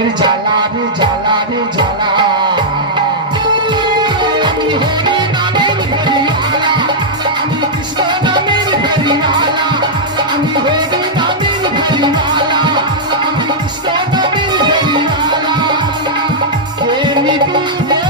মনের জ্বালা রে জ্বালা রে জ্বালা আমি হরি নামের ফেরিওয়ালা আমি কৃষ্ণ নামের ফেরিওয়ালা আমি হরি নামের ফেরিওয়ালা আমি কৃষ্ণ নামের ফেরিওয়ালা হে নিপুণে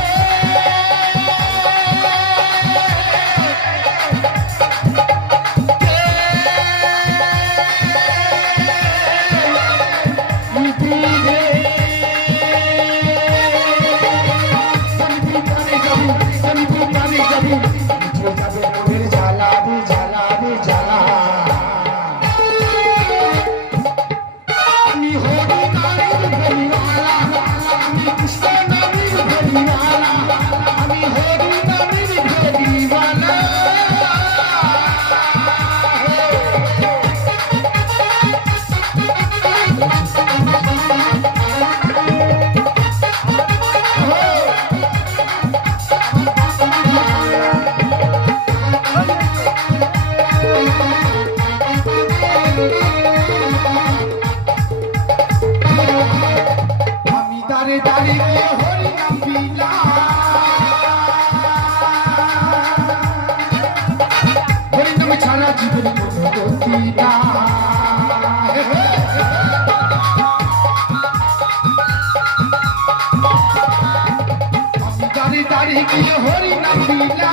হরি নাম দিলা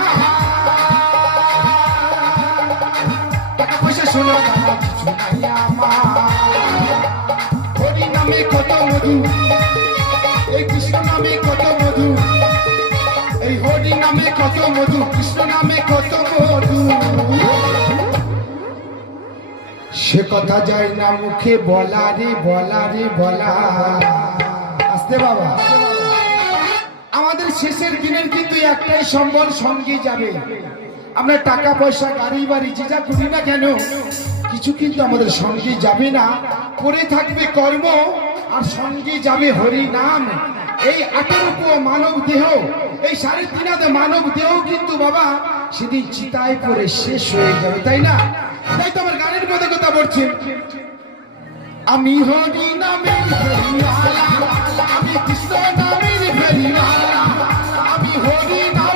টাকা পয়সা শোনো দাদা কিছু নাই আমার হরি নামে কত মধু এই কৃষ্ণ নামে কত মধু এই হরি নামে কত মধু কৃষ্ণ নামে কত মধু সে কথা যায় না মুখে বলা রে বলা রে বলা আসতে বাবা আমাদের শেষের দিনের কিন্তু একটাই সম্বল সঙ্গে যাবে আমরা টাকা পয়সা গাড়ি বাড়ি যে যা করি না কেন কিছু কিন্তু আমাদের সঙ্গে যাবে না করে থাকবে কর্ম আর সঙ্গে যাবে হরি নাম এই 18 মানব দেহ এই 3.5 মানব দেহ কিন্তু বাবা সেদিন চিতায় পড়ে শেষ হয়ে যাবে তাই না তাই তো আমার গানের মধ্যে কথা বলছেন আমি হরি নামের ফেরিওয়ালা আমি কৃষ্ণ নামের ফেরিওয়ালা আমি হরি